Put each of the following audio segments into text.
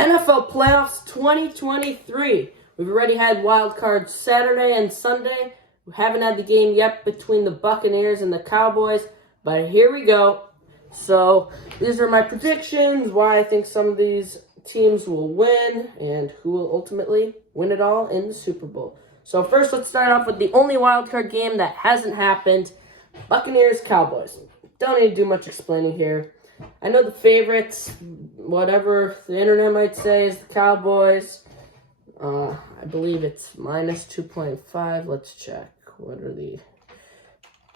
NFL Playoffs 2023. We've already had wild cards Saturday and Sunday. We haven't had the game yet between the Buccaneers and the Cowboys, but here we go. So these are my predictions, why I think some of these teams will win, and who will ultimately win it all in the Super Bowl. So first, let's start off with the only wild card game that hasn't happened, Buccaneers-Cowboys. Don't need to do much explaining here. I know the favorites, whatever the internet might say, is the Cowboys. I believe it's minus 2.5. Let's check. What are the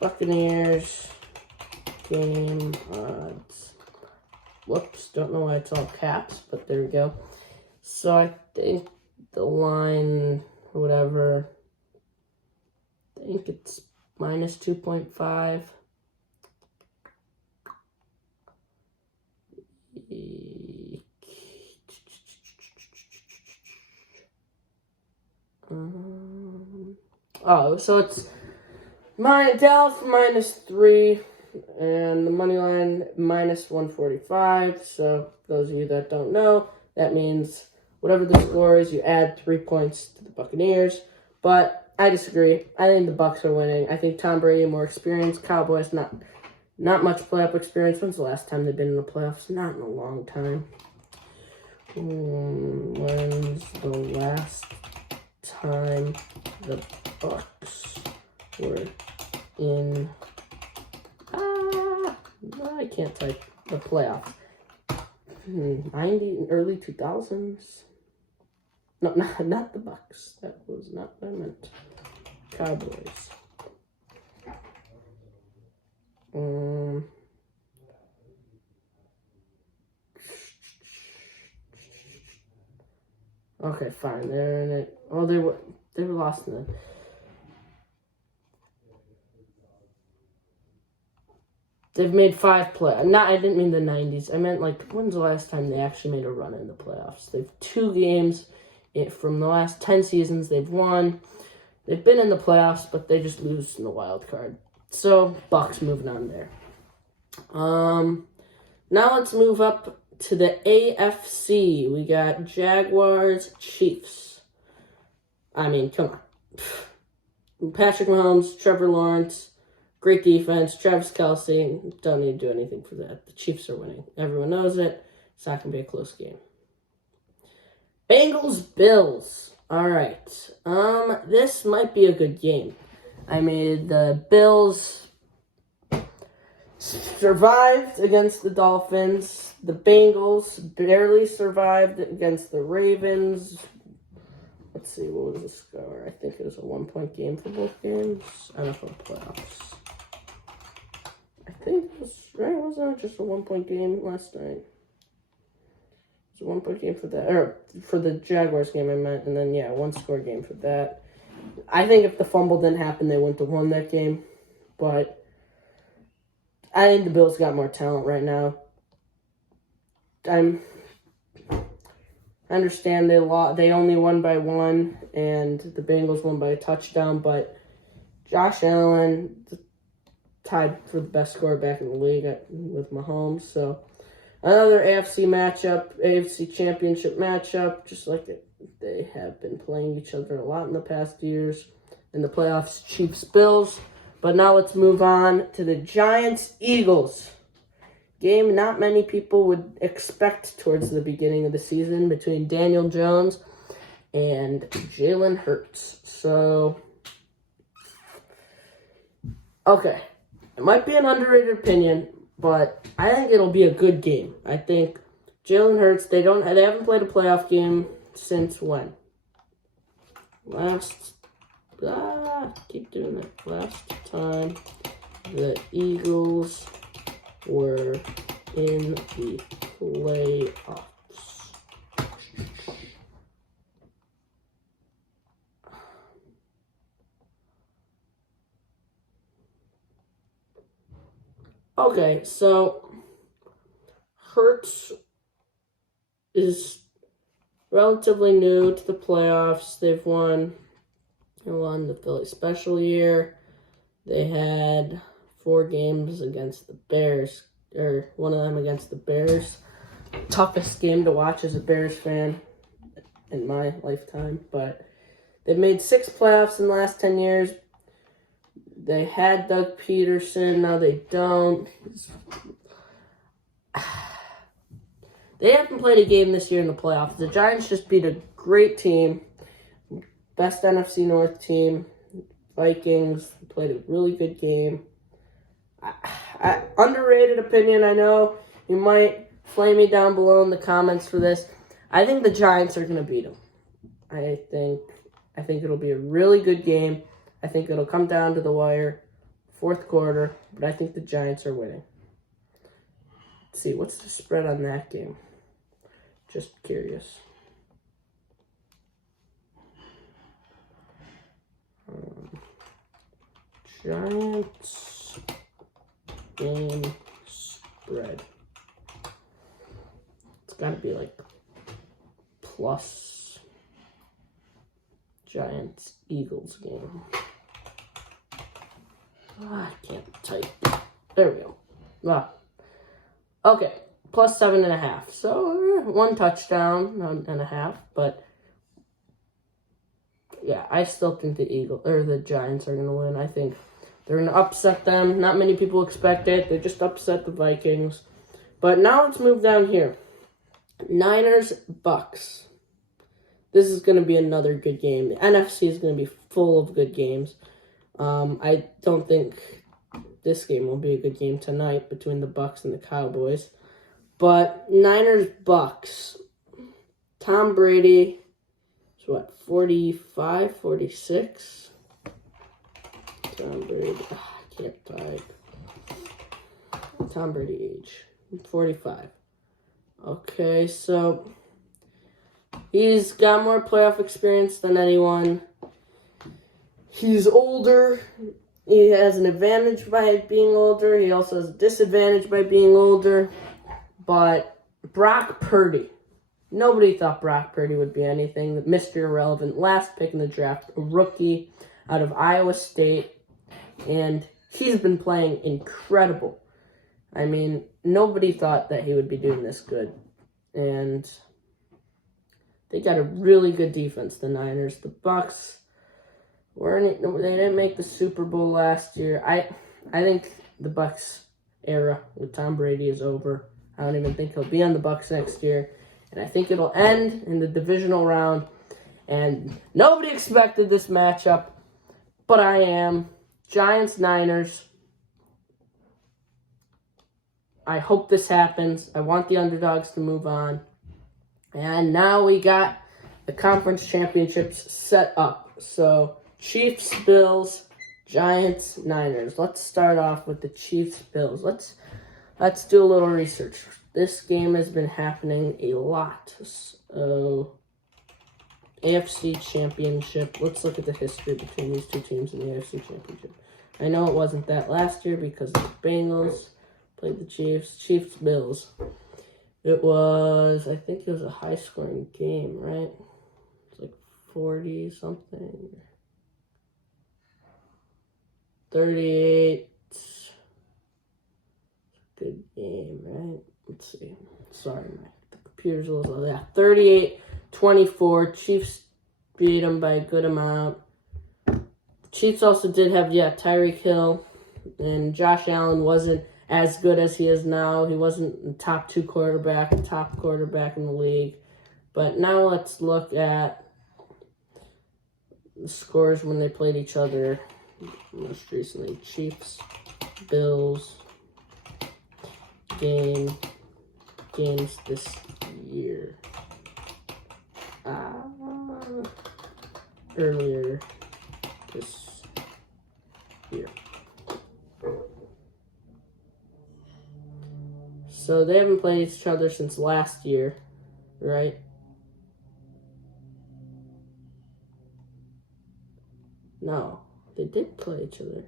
Buccaneers game odds? Whoops, don't know why it's all caps, but there we go. So I think the line, whatever, I think it's minus 2.5. So it's Dallas minus 3, and the money line minus 145. So those of you that don't know, that means whatever the score is, you add 3 points to the Buccaneers. But I disagree. I think the Bucs are winning. I think Tom Brady more experienced. Cowboys not much playoff experience. When's the last time they've been in the playoffs? Not in a long time. When's the last time the Bucs were in? I can't type the playoff. 90 early 2000s. No, not the Bucs. That was not what I meant. Cowboys. Okay, fine. They're in it. Oh, they were lost in it. They've made 5 playoffs. I didn't mean the 90s. I meant, when's the last time they actually made a run in the playoffs? They've 2 games from the last 10 seasons they've won. They've been in the playoffs, but they just lose in the wild card. So, Bucs moving on there. Now let's move up to the AFC. We got Jaguars, Chiefs. I mean, come on. Patrick Mahomes, Trevor Lawrence, great defense. Travis Kelce, don't need to do anything for that. The Chiefs are winning. Everyone knows it. It's not going to be a close game. Bengals, Bills. All right. This might be a good game. I mean, the Bills survived against the Dolphins. The Bengals barely survived against the Ravens. Let's see, what was the score? I think it was a 1-point game for both games. NFL playoffs. I think it was, right? Wasn't it just a 1-point game last night? It was a 1-point game for that, or for the Jaguars game I meant, and then, 1-score game for that. I think if the fumble didn't happen, they wouldn't have won that game, but I think the Bills got more talent right now. I understand they only won by 1, and the Bengals won by a touchdown, but Josh Allen tied for the best quarterback in the league with Mahomes. So another AFC championship matchup, just like they have been playing each other a lot in the past years. In the playoffs, Chiefs-Bills. But now let's move on to the Giants-Eagles. Game not many people would expect towards the beginning of the season between Daniel Jones and Jalen Hurts. So, okay. It might be an underrated opinion, but I think it'll be a good game. I think Jalen Hurts, they haven't played a playoff game since when? Last time the Eagles were in the playoffs. Okay, so Hurts is relatively new to the playoffs. They've won the Philly special year. They had 4 games against the Bears, or one of them against the Bears. toughest game to watch as a Bears fan in my lifetime. But they've made 6 playoffs in the last 10 years. They had Doug Peterson. Now they don't. They haven't played a game this year in the playoffs. The Giants just beat a great team. Best NFC North team. Vikings played a really good game. Underrated opinion, I know. You might flame me down below in the comments for this. I think the Giants are going to beat them. I think it'll be a really good game. I think it'll come down to the wire, 4th quarter, but I think the Giants are winning. Let's see, what's the spread on that game? Just curious. Giants game spread. It's got to be like plus Giants-Eagles game. I can't type. There we go. Okay, plus 7.5. So 1 touchdown and a half, but yeah, I still think the Giants are gonna win. I think they're gonna upset them. Not many people expect it. They just upset the Vikings. But now let's move down here. Niners, Bucks. This is going to be another good game. The NFC is going to be full of good games. I don't think this game will be a good game tonight between the Bucks and the Cowboys. But Niners, Bucks. Tom Brady is what, 45, 46? Tom Brady. I can't type. Tom Brady age. 45. Okay, so he's got more playoff experience than anyone. He's older. He has an advantage by being older. He also has a disadvantage by being older. But Brock Purdy. Nobody thought Brock Purdy would be anything. Mr. Irrelevant. Last pick in the draft. A rookie out of Iowa State. And he's been playing incredible. I mean, nobody thought that he would be doing this good. And they got a really good defense, the Niners. The Bucks they didn't make the Super Bowl last year. I think the Bucks era with Tom Brady is over. I don't even think he'll be on the Bucks next year. And I think it'll end in the divisional round. And nobody expected this matchup, but I am. Giants-Niners. I hope this happens. I want the underdogs to move on. And now we got the conference championships set up. So, Chiefs, Bills, Giants, Niners. Let's start off with the Chiefs, Bills. Let's do a little research. This game has been happening a lot. So, AFC Championship. Let's look at the history between these two teams in the AFC Championship. I know it wasn't that last year because the Bengals played the Chiefs. Chiefs, Bills. I think it was a high-scoring game, right? It's like 40-something. 38. Good game, right? Let's see. Sorry, the computer's a little slow. Yeah, 38-24. Chiefs beat them by a good amount. Chiefs also did have, Tyreek Hill. And Josh Allen wasn't as good as he is now. He wasn't the top quarterback in the league. But now let's look at the scores when they played each other most recently. Chiefs, Bills, games this year. Earlier this year. So they haven't played each other since last year, right? No, they did play each other.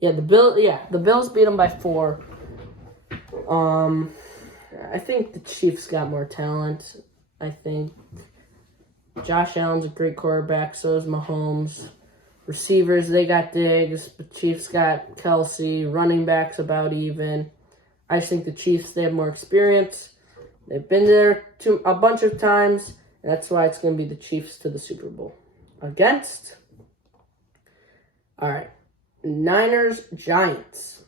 The Bills beat them by 4. I think the Chiefs got more talent. I think Josh Allen's a great quarterback, so is Mahomes. Receivers, they got Diggs. The Chiefs got Kelsey. Running backs about even. I just think the Chiefs, they have more experience. They've been there a bunch of times, and that's why it's going to be the Chiefs to the Super Bowl. Against, all right, Niners, Giants.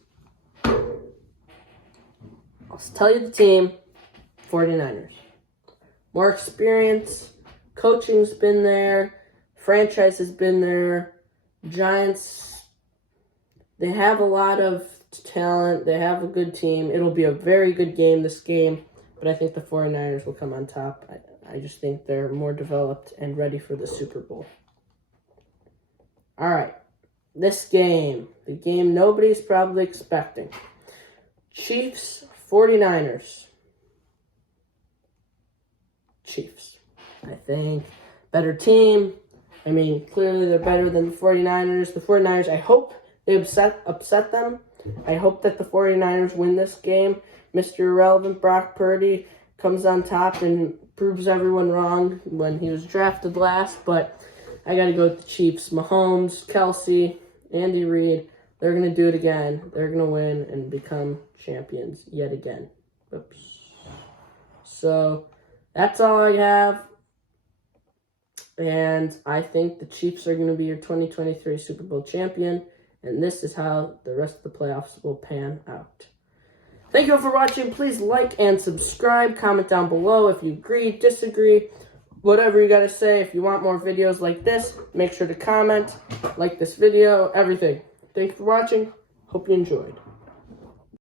I'll tell you the team, 49ers. More experience, coaching's been there, franchise has been there. Giants, they have a lot of talent. They have a good team. It'll be a very good game, this game. But I think the 49ers will come on top. I just think they're more developed and ready for the Super Bowl. All right. This game, the game nobody's probably expecting. Chiefs, 49ers. Chiefs. I think better team. I mean, clearly they're better than the 49ers. The 49ers, I hope they upset them. I hope that the 49ers win this game. Mr. Irrelevant Brock Purdy comes on top and proves everyone wrong when he was drafted last. But I got to go with the Chiefs. Mahomes, Kelsey, Andy Reid, they're going to do it again. They're going to win and become champions yet again. Oops. So that's all I have. And I think the Chiefs are going to be your 2023 Super Bowl champion. And this is how the rest of the playoffs will pan out. Thank you all for watching. Please like and subscribe. Comment down below if you agree, disagree, whatever you got to say. If you want more videos like this, make sure to comment, like this video, everything. Thank you for watching. Hope you enjoyed.